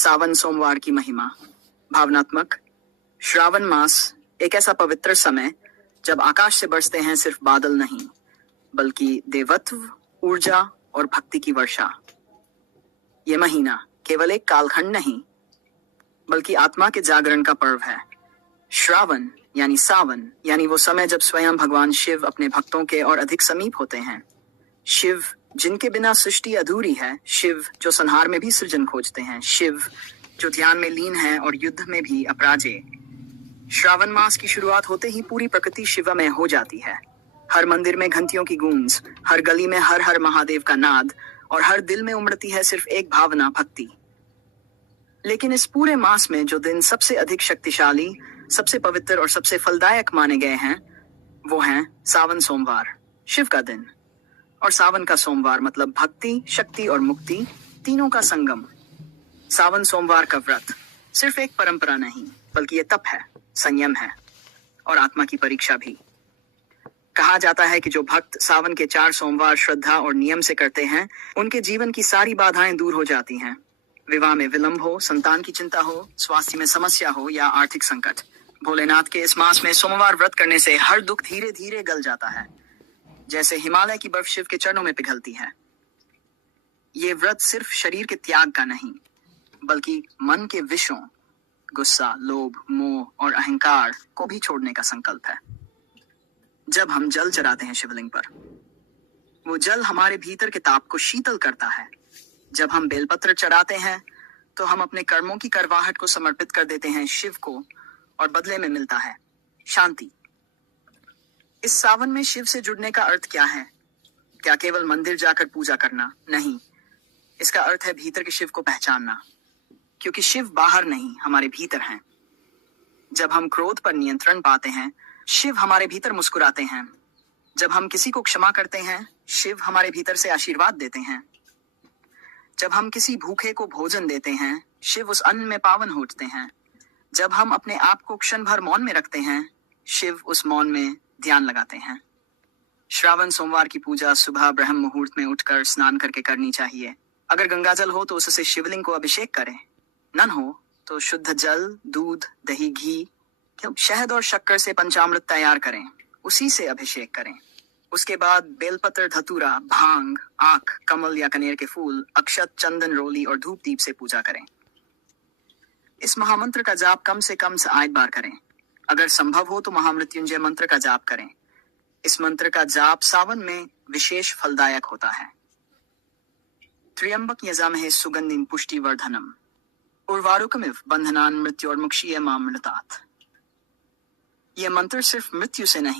सावन सोमवार की महिमा। भावनात्मक। श्रावण मास एक ऐसा पवित्र समय जब आकाश से बरसते हैं सिर्फ बादल नहीं, बल्कि देवत्व, ऊर्जा और भक्ति की वर्षा। ये महीना केवल एक कालखंड नहीं, बल्कि आत्मा के जागरण का पर्व है। श्रावण यानी सावन यानी वो समय जब स्वयं भगवान शिव अपने भक्तों के और अधिक समीप होते हैं। शिव जिनके बिना सृष्टि अधूरी है, शिव जो संहार में भी सृजन खोजते हैं, शिव जो ध्यान में लीन है और युद्ध में भी अपराजेय। श्रावण मास की शुरुआत होते ही पूरी प्रकृति शिवमय हो जाती है। हर मंदिर में घंटियों की गूंज, हर गली में हर हर महादेव का नाद और हर दिल में उमड़ती है सिर्फ एक भावना, भक्ति। लेकिन इस पूरे मास में जो दिन सबसे अधिक शक्तिशाली, सबसे पवित्र और सबसे फलदायक माने गए हैं, वो हैं सावन सोमवार, शिव का दिन। और सावन का सोमवार मतलब भक्ति, शक्ति और मुक्ति तीनों का संगम। सावन सोमवार का व्रत सिर्फ एक परंपरा नहीं, बल्कि ये तप है, संयम है और आत्मा की परीक्षा भी। कहा जाता है कि जो भक्त सावन के 4 सोमवार श्रद्धा और नियम से करते हैं, उनके जीवन की सारी बाधाएं दूर हो जाती हैं। विवाह में विलंब हो, संतान की चिंता हो, स्वास्थ्य में समस्या हो या आर्थिक संकट, भोलेनाथ के इस मास में सोमवार व्रत करने से हर दुख धीरे धीरे गल जाता है, जैसे हिमालय की बर्फ शिव के चरणों में पिघलती है। ये व्रत सिर्फ शरीर के त्याग का नहीं, बल्कि मन के विषयों, गुस्सा, लोभ, मोह और अहंकार को भी छोड़ने का संकल्प है। जब हम जल चढ़ाते हैं शिवलिंग पर, वो जल हमारे भीतर के ताप को शीतल करता है। जब हम बेलपत्र चढ़ाते हैं, तो हम अपने कर्मों की करवाहट को समर्पित कर देते हैं शिव को और बदले में मिलता है शांति। इस सावन में शिव से जुड़ने का अर्थ क्या है? क्या केवल मंदिर जाकर पूजा करना? नहीं, इसका अर्थ है भीतर के शिव को पहचानना, क्योंकि शिव बाहर नहीं, हमारे भीतर हैं। जब हम क्रोध पर नियंत्रण पाते हैं, शिव हमारे भीतर मुस्कुराते हैं। जब हम किसी को क्षमा करते हैं, शिव हमारे भीतर से आशीर्वाद देते हैं। जब हम किसी भूखे को भोजन देते हैं, शिव उस अन्न में पावन होते हैं। जब हम अपने आप को क्षण भर मौन में रखते हैं, शिव उस मौन में ध्यान लगाते हैं। श्रावण सोमवार की पूजा सुबह ब्रह्म मुहूर्त में उठकर स्नान करके करनी चाहिए। अगर गंगाजल हो तो उससे शिवलिंग को अभिषेक करें। नन हो तो शुद्ध जल, दूध, दही, घी, शहद और शक्कर से पंचामृत तैयार करें, उसी से अभिषेक करें। उसके बाद बेलपत्र, धतूरा, भांग, आख, कमल या कनेर के फूल, अक्षत, चंदन, रोली और धूप दीप से पूजा करें। इस महामंत्र का जाप कम से कम 8 बार करें। अगर संभव हो तो महामृत्युंजय मंत्र का जाप करें। इस मंत्र का जाप सावन में विशेष फलदायक होता है। त्र्यंबक यजामहे सुगंधिं पुष्टिवर्धनम उर्वारुकमिव बंधनान् मृत्योर्मुक्षीयमामृतात्। यह मंत्र सिर्फ मृत्यु से नहीं,